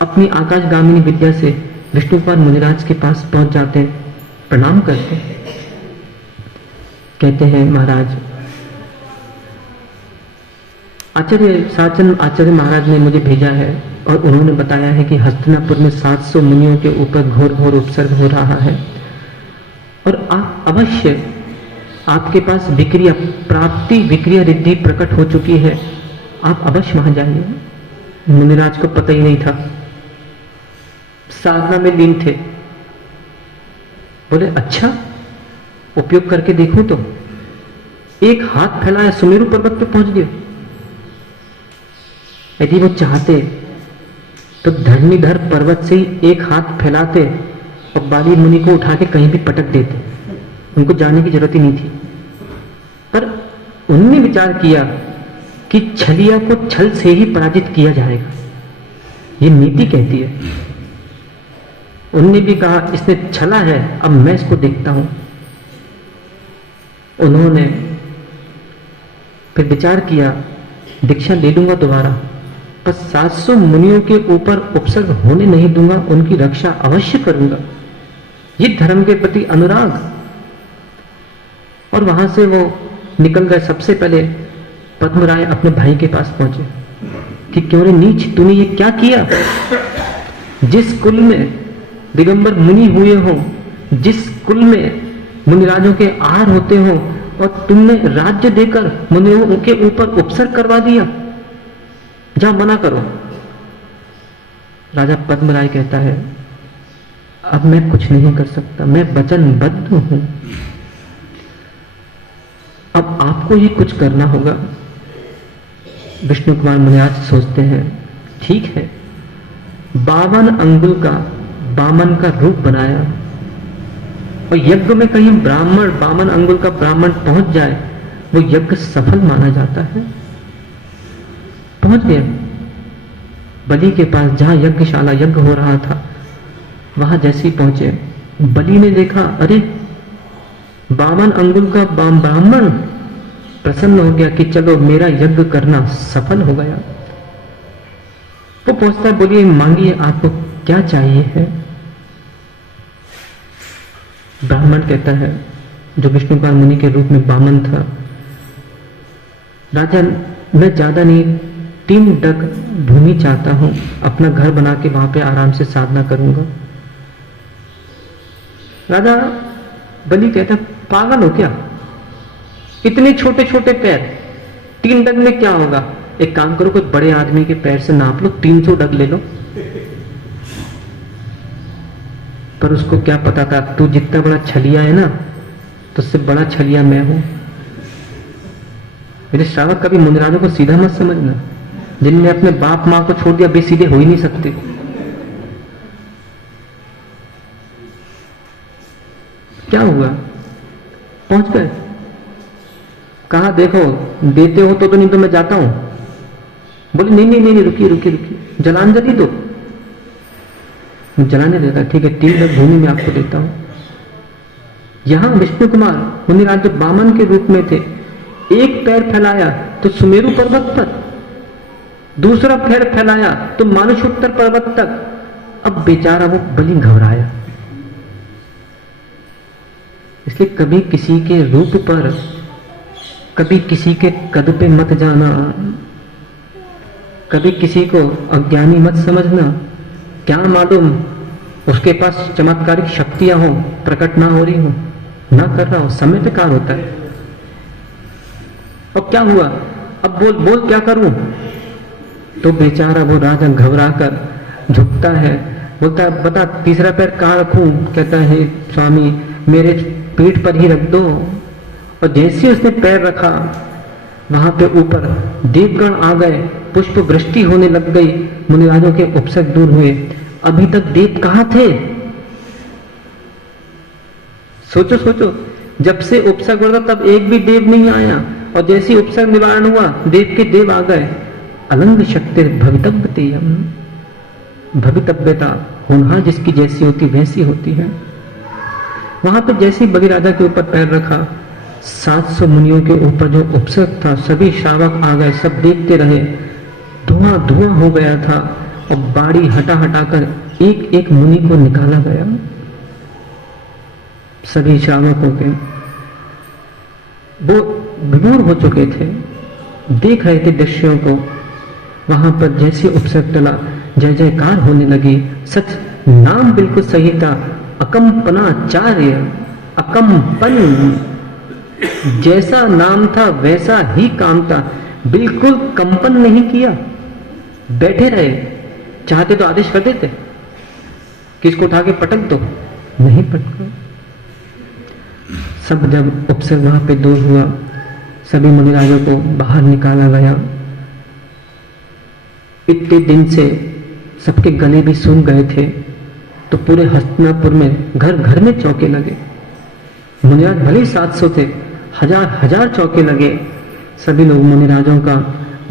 अपनी आकाशगामिनी विद्या से विष्णु कुमार मुनिराज के पास पहुंच जाते हैं, प्रणाम करते हैं, कहते हैं महाराज आचार्य साचन आचार्य महाराज ने मुझे भेजा है और उन्होंने बताया है कि हस्तिनापुर में 700 मुनियों के ऊपर घोर घोर उपसर्ग हो रहा है और आप अवश्य, आपके पास विक्रिया प्राप्ति विक्रिया रिद्धि प्रकट हो चुकी है, आप अवश्य वहां जाइए। मुनिराज को पता ही नहीं था, साधना में लीन थे। बोले अच्छा उपयोग करके देखूं तो एक हाथ फैलाया सुमेरु पर्वत पे पहुंच गए। यदि वो चाहते तो धरणीधर पर्वत से ही एक हाथ फैलाते और बाली मुनि को उठा के कहीं भी पटक देते, उनको जाने की जरूरत ही नहीं थी। पर उन्होंने विचार किया कि छलिया को छल से ही पराजित किया जाएगा, ये नीति कहती है। उन्होंने भी कहा इसने छला है, अब मैं इसको देखता हूं। उन्होंने फिर विचार किया दीक्षा ले लूंगा दोबारा, पर 700 मुनियों के ऊपर उपसर्ग होने नहीं दूंगा, उनकी रक्षा अवश्य करूंगा, ये धर्म के प्रति अनुराग। और वहां से वो निकल गए। सबसे पहले पद्मराय अपने भाई के पास पहुंचे कि क्यों रे नीच, तूने ये क्या किया। जिस कुल में दिगंबर मुनि हुए हो, जिस कुल में मुनिराजों के आहार होते हो, और तुमने राज्य देकर मुनियों के ऊपर उपसर्ग करवा दिया, जा मना करो। राजा पद्मराय कहता है अब मैं कुछ नहीं कर सकता, मैं वचनबद्ध हूं, अब आपको ही कुछ करना होगा। विष्णु कुमार मुनिराज सोचते हैं ठीक है, 52 अंगुल का बामन का रूप बनाया और यज्ञ में कहीं ब्राह्मण 52 अंगुल का ब्राह्मण पहुंच जाए, वो यज्ञ सफल माना जाता है। पहुंच गए बलि के पास, जहां यज्ञशाला यज्ञ हो रहा था, वहां जैसे ही पहुंचे, बलि ने देखा अरे 52 अंगुल का ब्राह्मण, प्रसन्न हो गया कि चलो मेरा यज्ञ करना सफल हो गया। वो पूछता है बोलिए मांगिए आपको क्या चाहिए है। ब्राह्मण कहता है, जो विष्णु कुमार मुनि के रूप में बामन था, राजा मैं ज्यादा नहीं 3 डग भूमि चाहता हूं, अपना घर बना के वहां पे आराम से साधना करूंगा। राजा बलि कहता पागल हो क्या, इतने छोटे छोटे पैर, 3 डग में क्या होगा। एक काम करो कोई बड़े आदमी के पैर से नाप लो, 300 डग ले लो। पर उसको क्या पता था तू जितना बड़ा छलिया है ना, तो उससे बड़ा छलिया मैं हूं। मेरे श्रावक कभी मुनिराजों को सीधा मत समझना, जिनने अपने बाप मां को छोड़ दिया वे सीधे हो ही नहीं सकते। क्या हुआ, पहुंच गए, कहा देखो देते हो तो नहीं तो मैं जाता हूं। बोले नहीं नहीं नहीं, रुकिए रुकिए रुकिए, जलांजलि दो। जलाने देता, ठीक है 3 डग भूमि में आपको देता हूं। यहां विष्णु कुमार मुनिराज जब वामन के रूप में थे, एक पैर फैलाया तो सुमेरु पर्वत पर, दूसरा पैर फैलाया तो मानसोत्तर पर्वत तक। अब बेचारा वो बलि घबराया। इसलिए कभी किसी के रूप पर, कभी किसी के कद पे मत जाना, कभी किसी को अज्ञानी मत समझना। क्या मालूम उसके पास चमत्कारिक शक्तियां हो, प्रकट ना हो रही हो, ना कर रहा हो, समय पे कार होता है। और क्या हुआ, अब बोल बोल क्या करूं? तो बेचारा वो राजा घबरा कर झुकता है, बोलता है बता तीसरा पैर कहाँ रखूं? कहता है स्वामी मेरे पीठ पर ही रख दो। और जैसे उसने पैर रखा, वहां पे ऊपर देवगण आ गए, पुष्प वृष्टि होने लग गई, मुनिराजों के उपसक दूर हुए। अभी तक देव कहां थे? सोचो सोचो, जब से उपसक बढ़ा तब एक भी देव नहीं आया, और जैसे उपसक निवारण हुआ देव के देव आ गए। अलंग शक्ति भवितव्यतेयम, भवितव्यता होनहार जिसकी जैसी होती वैसी होती है। वहां पर जैसे ही बलिराजा के ऊपर पैर रखा, 700 मुनियों के ऊपर जो उपसक था सभी श्रावक आ गए, सब देखते रहे। धुआं धुआं हो गया था और बाड़ी हटा हटाकर एक एक मुनि को निकाला गया। सभी श्रावकों के वो विभोर हो चुके थे, देख रहे थे दृश्यों को। वहां पर जैसे उपसक टला, जय जयकार होने लगी। सच नाम बिल्कुल सही था, अकंपनाचार्य। अकंपन, जैसा नाम था वैसा ही काम था, बिल्कुल कंपन नहीं किया। बैठे रहे, चाहते तो आदेश कर देते किसको उठा के पटक दो, नहीं पटका। सब जब उपसक वहां पे दूर हुआ, सभी मुनिराजों को बाहर निकाला गया। इतने दिन से सबके गले भी सूख गए थे, तो पूरे हस्तिनापुर में घर घर में चौके लगे। मुनिराज भले 700 थे, हजार हजार चौके लगे। सभी लोग मुनिराजों का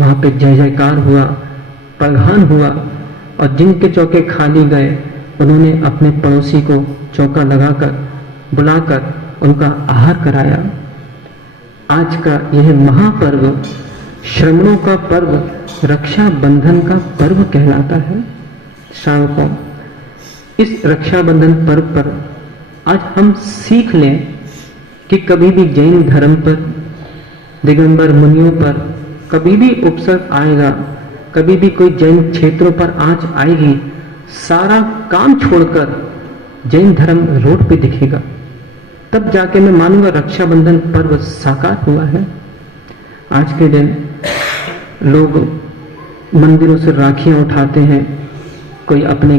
वहां पे जय जयकार हुआ, प्रधान हुआ। और जिनके चौके खाली गए, उन्होंने अपने पड़ोसी को चौका लगाकर बुलाकर उनका आहार कराया। आज का यह महापर्व, श्रमणों का पर्व, रक्षाबंधन का पर्व कहलाता है। श्रावकों, इस रक्षाबंधन पर्व पर आज हम सीख लें कि कभी भी जैन धर्म पर, दिगंबर मुनियों पर कभी भी उपसर्ग आएगा, कभी भी कोई जैन क्षेत्रों पर आंच आएगी, सारा काम छोड़कर जैन धर्म रोड पे दिखेगा। तब जाके मैं मानूंगा रक्षाबंधन पर्व साकार हुआ है। आज के दिन लोग मंदिरों से राखियां उठाते हैं, कोई अपने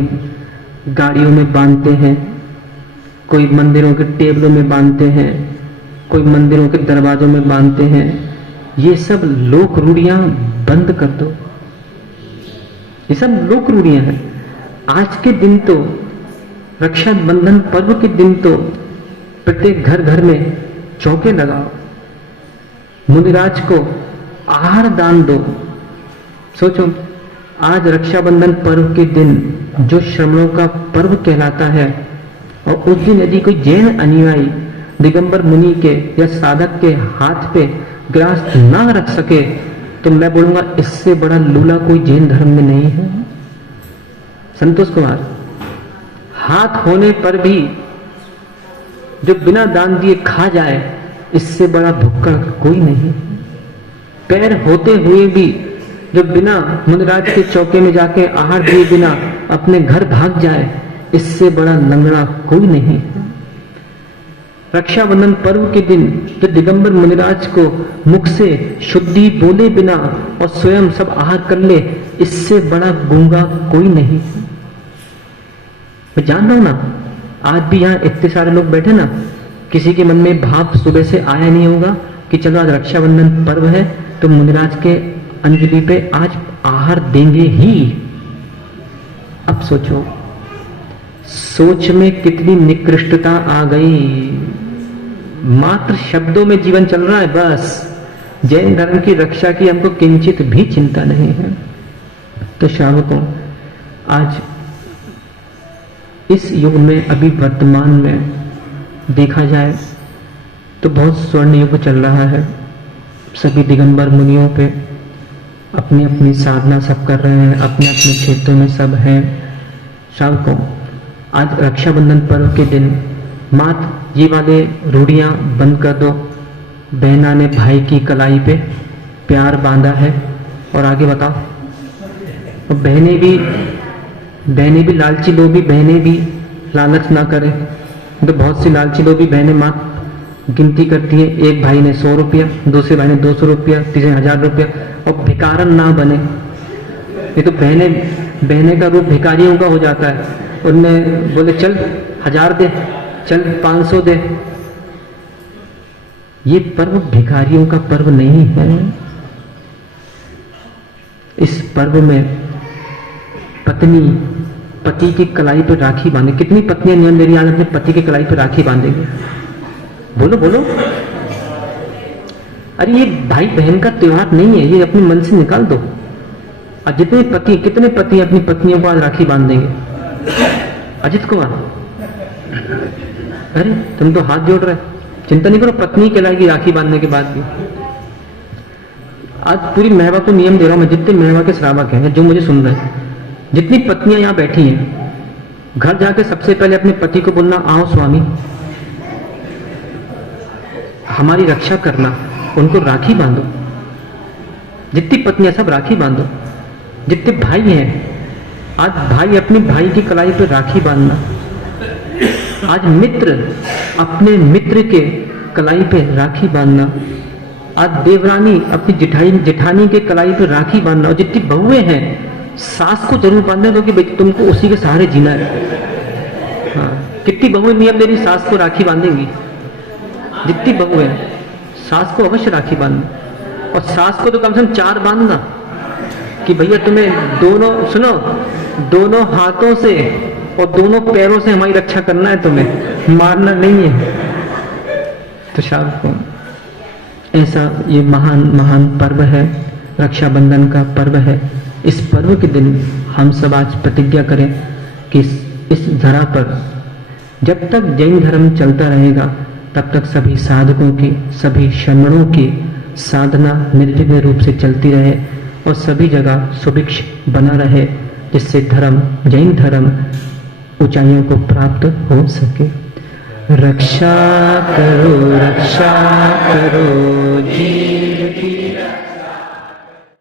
गाड़ियों में बांधते हैं, कोई मंदिरों के टेबलों में बांधते हैं, कोई मंदिरों के दरवाजों में बांधते हैं। ये सब लोक रूढ़ियां बंद कर दो, ये सब लोक रूढ़ियां हैं। आज के दिन तो, रक्षाबंधन पर्व के दिन तो प्रत्येक घर घर में चौके लगाओ, मुनिराज को आहार दान दो। सोचो, आज रक्षाबंधन पर्व के दिन जो श्रमणों का पर्व कहलाता है, और उस दिन यदि कोई जैन अनुयायी दिगंबर मुनि के या साधक के हाथ पे ग्रास ना रख सके, तो मैं बोलूंगा इससे बड़ा लूला कोई जैन धर्म में नहीं है। संतोष कुमार, हाथ होने पर भी जो बिना दान दिए खा जाए, इससे बड़ा भुक्कड़ कोई नहीं। पैर होते हुए भी जो बिना मुनिराज के चौके में जाके आहार दिए बिना अपने घर भाग जाए, इससे बड़ा लंगड़ा कोई नहीं है। रक्षाबंधन पर्व के दिन जो दिगंबर मुनिराज को मुख से शुद्धि बोले बिना और स्वयं सब आहार कर ले, इससे बड़ा गूंगा कोई नहीं है। मैं जान रहा हूं ना, आज भी यहाँ इतने सारे लोग बैठे ना, किसी के मन में भाव सुबह से आया नहीं होगा कि चलो आज रक्षाबंधन पर्व है तो मुनिराज के अंजलि पे आज आहार देंगे ही। अब सोचो, सोच में कितनी निकृष्टता आ गई। मात्र शब्दों में जीवन चल रहा है बस। जैन धर्म की रक्षा की हमको किंचित भी चिंता नहीं है। तो श्रावकों, आज इस युग में, अभी वर्तमान में देखा जाए तो बहुत स्वर्ण युग चल रहा है। सभी दिगंबर मुनियों पे अपनी अपनी साधना सब कर रहे हैं, अपने अपने क्षेत्रों में सब हैं। शाम को आज रक्षाबंधन पर्व के दिन मात ये वाले रूढ़ियाँ बंद कर दो। बहना ने भाई की कलाई पे प्यार बांधा है, और आगे बताओ। और बहनें भी लालची लोभी बहनें भी लालच ना करें। तो बहुत सी लालची लोभी बहनें माँ गिनती करती है, एक भाई ने 100 रुपया, दूसरे भाई ने 200 रुपया, तीसरे 1000 रुपया, और भिकारन ना बने। ये तो बहने का रूप भिकारियों का हो जाता है। उनमें बोले चल 1000 दे, चल 500 दे। ये पर्व भिखारियों का पर्व नहीं है। इस पर्व में पत्नी पति की कलाई पर राखी बांधे। कितनी पत्नियां नियम मेरी आज अपने पति की कलाई पर राखी बांधेगी? बोलो बोलो। अरे ये भाई बहन का त्योहार नहीं है, ये अपने मन से निकाल दो। और कितने पति अपनी पत्नियों को आज राखी बांध देंगे? अजित कुमार, अरे तुम तो हाथ जोड़ रहे, चिंता नहीं करो, पत्नी कहलाएगी राखी बांधने के बाद भी। आज पूरी महवा को नियम दे रहा हूं मैं, जितने महवा के श्रावक हैं जो मुझे सुन रहे हैं, जितनी पत्नियां यहां बैठी हैं, घर जाके सबसे पहले अपने पति को बोलना, आओ स्वामी हमारी रक्षा करना, उनको राखी बांधो। जितनी पत्नियां सब राखी बांधो। जितने भाई हैं, आज भाई अपने भाई की कलाई पर राखी बांधना। आज मित्र अपने मित्र के कलाई पे राखी बांधना। आज देवरानी अपनी जेठानी के कलाई पे राखी बांधना। और जितनी बहुएं हैं, सास को जरूर बांधना, क्योंकि बेटी तुमको उसी के सहारे जीना है। हाँ, कितनी बहुएं नियम मेरी सास को राखी बांधेंगी? जितनी बहुएं हैं, सास को अवश्य राखी बांधना। और सास को तो कम से कम 4 बांधना, कि भैया तुम्हें दोनों हाथों से और दोनों पैरों से हमारी रक्षा करना है, तुम्हें मारना नहीं है। तो शाम को ऐसा ये महान पर्व है, रक्षाबंधन का पर्व है। इस पर्व के दिन हम सब आज प्रतिज्ञा करें कि इस धरा पर जब तक जैन धर्म चलता रहेगा, तब तक सभी साधकों की, सभी शरणों की साधना निर्विघ्न रूप से चलती रहे और सभी जगह सुभिक्ष बना रहे, जिससे जैन धर्म ऊंचाइयों को प्राप्त हो सके। रक्षा करो जी।